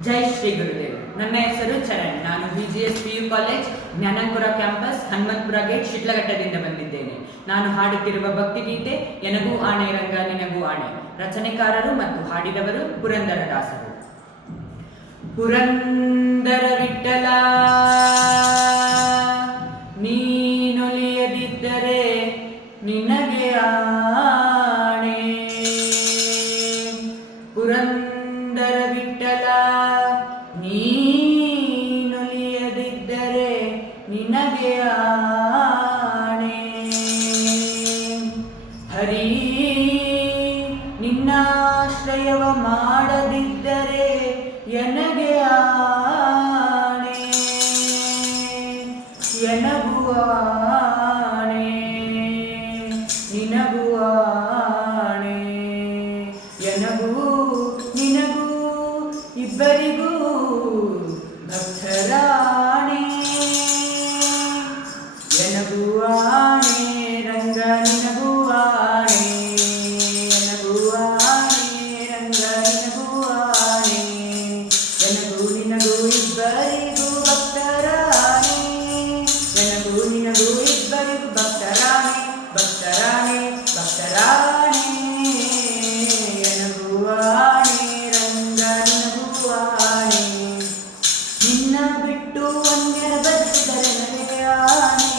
ಜೈ ಶ್ರೀ ಗುರುದೇವ್. ನನ್ನ ಹೆಸರು ಚರಣ್. ನಾನು BGS PU college Jnanapura campus Hanumanthapura gate ಶಿಡ್ಲಘಟ್ಟದಿಂದ ಬಂದಿದ್ದೇನೆ. ನಾನು ಹಾಡುತ್ತಿರುವ ಭಕ್ತಿಗೀತೆ ಎನಗೂ ಆಣೆ ರಂಗ ನಿನಗೂ ಆಣೆ. ರಚನೆಕಾರರು ಮತ್ತು ಹಾಡಿದವರು ಪುರಂದರದಾಸರು. ಪುರಂದರ ವಿಠಲ ನೀನೊಲಿಯದಿದ್ದರೆ ನಿನಗೆ ಆಣೆ. ಪುರಂದರ ವಿಠಲ ನೀನೊಲಿಯದಿದ್ದರೆ ನಿನಗೆ ಆಣೆ. ಹರಿ ನಿನ್ನಾಶ್ರಯವ ಮಾಡದಿದ್ದರೆ ಎನಗೆ ಆಣೆ. ಎನಗೂ ಆಣೆ ನಿನಗೂ ಆಣೆ. ಎನಗೂ ನಿನಗೂ ಇಬ್ಬರಿಗೂ ಭಕ್ತರಾಣೆ. ಎನಗೂ ಆಣೆ ರಂಗ ನಿನಗೂ ಆಣೆ. ಎನಗೂ ಆಣೆ ರಂಗ ನಿನಗೂ ಆಣೆ. ಎನಗೂ ನಿನಗೂ ಇಬ್ಬರಿಗೂ ಭಕ್ತರಾಣೆ. ಎನಗೂ ನಿನಗೂ ಇಬ್ಬರಿಗೂ ಭಕ್ತರಾಣೆ. ಭಕ್ತರಾಣೆ ಭಕ್ತರಾಣೆ. ಎನಗೂ ಆಣೆ ರಂಗ ನಿನಗೂ ಆಣೆ. ನಿನ್ನ ಬಿಟ್ಟು ಅನ್ಯರ ಬದುಕಿದರೆ ನನಗೆ ಆಣೆ.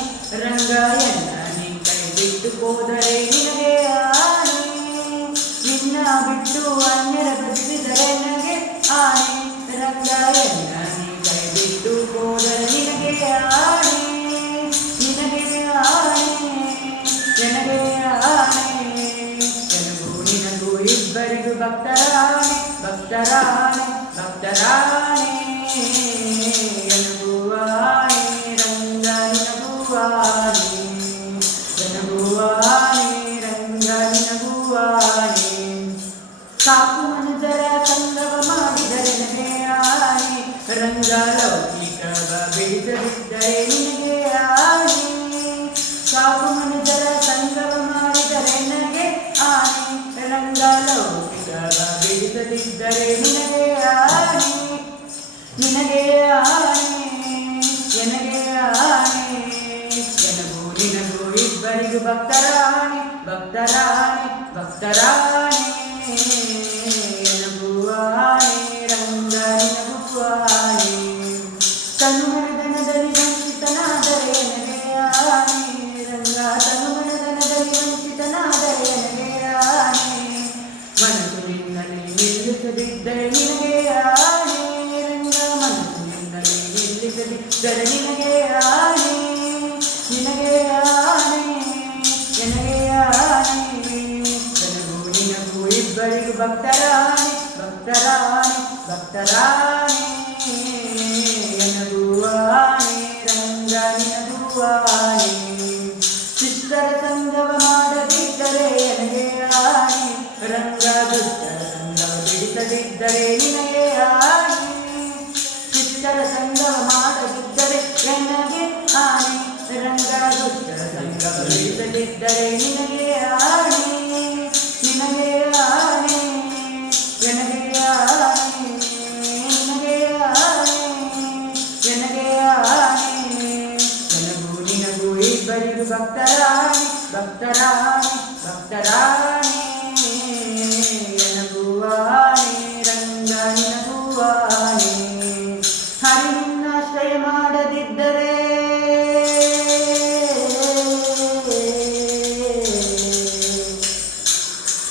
ರಂಗ ಎನ್ನ ನೀ ಕೈ ಬಿಟ್ಟು ಹೋದರೆ ನಿನಗೆ ಆಣೆ. ನಿನ್ನ ಬಿಟ್ಟು ಅನ್ಯರ ಬದುಕಿದರೆ ನನಗೆ ಆಣೆ. ರಂಗ ಎನ್ನ ನೀ ಕೈ ಬಿಟ್ಟು ಹೋದರೆ ನಿನಗೆ ಆಣೆ. ನಿನಗೆ ಆಣೆ ನನಗೆ ಆಣೆ. ಎನಗೂ ನಿನಗೂ ಇಬ್ಬರಿಗೂ ಭಕ್ತರಾಣೆ. ಭಕ್ತರಾಣೆ ಭಕ್ತರಾಣೆ. ಎನಗೂ ಆಣೆ ರಂಗ ನಿನಗೂ ಆಣೆ. ಎನಗೂ ಆಣೆ ರಂಗ ನಿನಗೂ ಆಣೆ. ಸಾಕು ಮನುಜರ ಸಂಗವ ಮಾಡಿದರೆ ನನಗೆ ಆಣೆ. ರಂಗ ಲೌಕಿಕವ ಬಿಡಿಸದಿದ್ದರೆ ನಿನಗೆ ಆಣೆ. ಸಾಕು ಮನುಜರ ಸಂಗವ ಮಾಡಿದರೆ ನನಗೆ ಆಣೆ. ರಂಗ ಲೌಕಿಕವ ಬಿಡಿಸದಿದ್ದರೆ ನಿನಗೆ ಆಣೆ. ನಿನಗೆ ಆಣೆ ಎನಗೆ ಆಣೆ. ಎನಗೂ ನಿನಗೂ ಇಬ್ಬರಿಗೂ ಭಕ್ತರಾಣೆ. ಭಕ್ತರಾಣೆ ಭಕ್ತರಾಣೆ. ಎನಗೂ ಆಣೆ ರಂಗ ನಿನಗೂ ಆಣೆ. ತನುಮನದನದಲ್ಲಿ ವಂಚಿತನಾದರೆ ನನಗೆ ಆಣೆ. ರಂಗ ತನುಮನದನದಲ್ಲಿ ವಂಚಿತನಾದರೆ ನನಗೆ ಆಣೆ. ಮನಸ್ಸು ನಿನ್ನಲ್ಲಿ ನಿಲ್ಲಿಸದಿದ್ದರೆ ನಿನಗೆ ಆಣೆ. ರಂಗ ಮನಸ್ಸು ನಿನ್ನಲ್ಲಿ ನಿಲ್ಲಿಸದಿದ್ದರೆ ನಿನಗೆ ಆಣೆ. ನಿನಗೆ ಆಣೆ ಎನಗೆ ಆಣೆ. ನನಗೂ ನಿನಗೂ ಇಬ್ಬರಿಗೂ ಭಕ್ತರಾಣೆ. ಭಕ್ತರಾಣೆ ಭಕ್ತರಾಣೆ. ಎನಗೂ ಆಣೆ ರಂಗ ನಿನಗೂ ಆಣೆ. ಶಿಷ್ಟರ ಸಂಗವ ಮಾಡದಿದ್ದರೆ ಎನಗೆ ಆಣೆ. ರಂಗ ದುಷ್ಟರ ಸಂಗವ ಬಿಡಿಸದಿದ್ದರೆ ನಿನಗೆ ಆಣೆ. ಶಿಷ್ಟರ ಸಂಗವ ಮಾಡದಿದ್ದರೆ ಎನಗೆ ಆಣೆ. ರಂಗ ದುಷ್ಟರ ಸಂಗವ ಬಿಡಿಸದಿದ್ದರೆ ನಿನಗೆ ಆಣೆ. ನಿನಗೆ ಆಣೆ ಎನಗೆ ಆಣೆ. ನಿನಗೆ ಆಣೆ ಎನಗೆ ಆಣೆ. ಎನಗೂ ನಿನಗೂ ಇಬ್ಬರಿಗೂ ಭಕ್ತರಾಣೆ. ಭಕ್ತರಾಣೆ ಭಕ್ತರಾಣೆ. ಎನಗೂ ಆಣೆ ರಂಗ ನಿನಗೂ ಆಣೆ. ಹರಿ ನಿನ್ನಾಶ್ರಯ ಮಾಡದಿದ್ದರೆ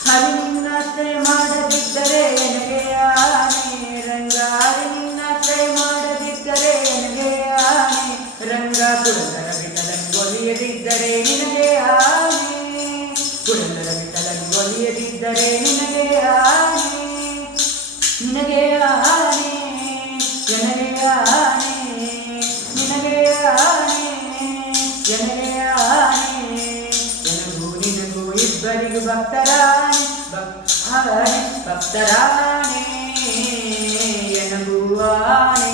ಹರಿ ನಿನ್ನಾಶ್ರಯ ಮಾಡದಿದ್ದರೆ ಎನಗೆ ಆಣೆ. ರಂಗ ಹರಿ ನಿನ್ನಾಶ್ರಯ ಮಾಡದಿದ್ದರೆ ಎನಗೆ ಆಣೆ. ರಂಗ ಪುರಂದರ ವಿಠಲಂಗೊಲಿಯದಿದ್ದರೆ ನಿನಗೆ ಆಣೆ. ಪುರಂದರ ವಿಠಲಂಗೊಲಿಯದಿದ್ದರೆ ನಿನಗೆ ಆಣೆ. ನಿನಗೆ ಆಣೆ ಎನಗೆ ಆಣೆ. ನಿನಗೆ ಆಣೆ ಎನಗೆ ಆಣೆ. ಎನಗೂ ನಿನಗೂ ಇಬ್ಬರಿಗೂ ಭಕ್ತರಾಣೆ. ಭಕ್ತರಾಣೆ ಭಕ್ತರಾಣೆ. ಎನಗೂ ಆಣೆ